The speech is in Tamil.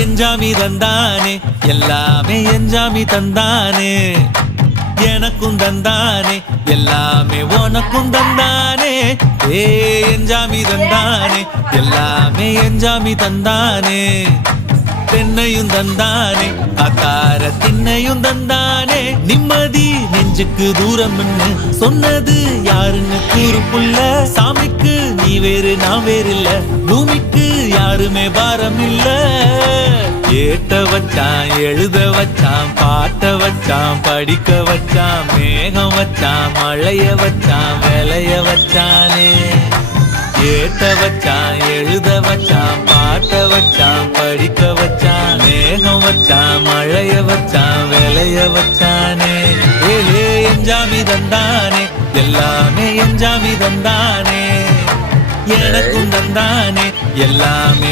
எஞ்சாமி தந்தானே எல்லாமே எஞ்சாமி தந்தானே எனக்கும் தந்தானே எல்லாமே உனக்கும் தந்தானே ஏ எஞ்சாமி தந்தானே எல்லாமே எஞ்சாமி தந்தானே தென்னையும் தந்தானே அக்கார திண்ணையும் தந்தானே நிம்மதி நெஞ்சுக்கு தூரம் சொன்னது யாருன்னு கூறு புள்ள சாமிக்கு நீ வேறு நான் வேறு இல்ல பூமிக்கு யாருமே பாரம் இல்ல ஏட்ட வச்சான் எழுத வச்சான் பாட்ட வச்சான் படிக்க வச்சான் மேகம் வச்சான் மழைய வச்சான் விளைய வச்சானே ஏட்ட வச்சான் எழுத வச்சான் பாட்ட வச்சான் படிக்க வச்சான் மேகம் வச்சான் மழைய வச்சான் விளைய வச்சானே ஏ எஞ்சாமி தந்தானே எல்லாமே எஞ்சாமி தந்தானே எனக்கும் தந்தானே எல்லாமே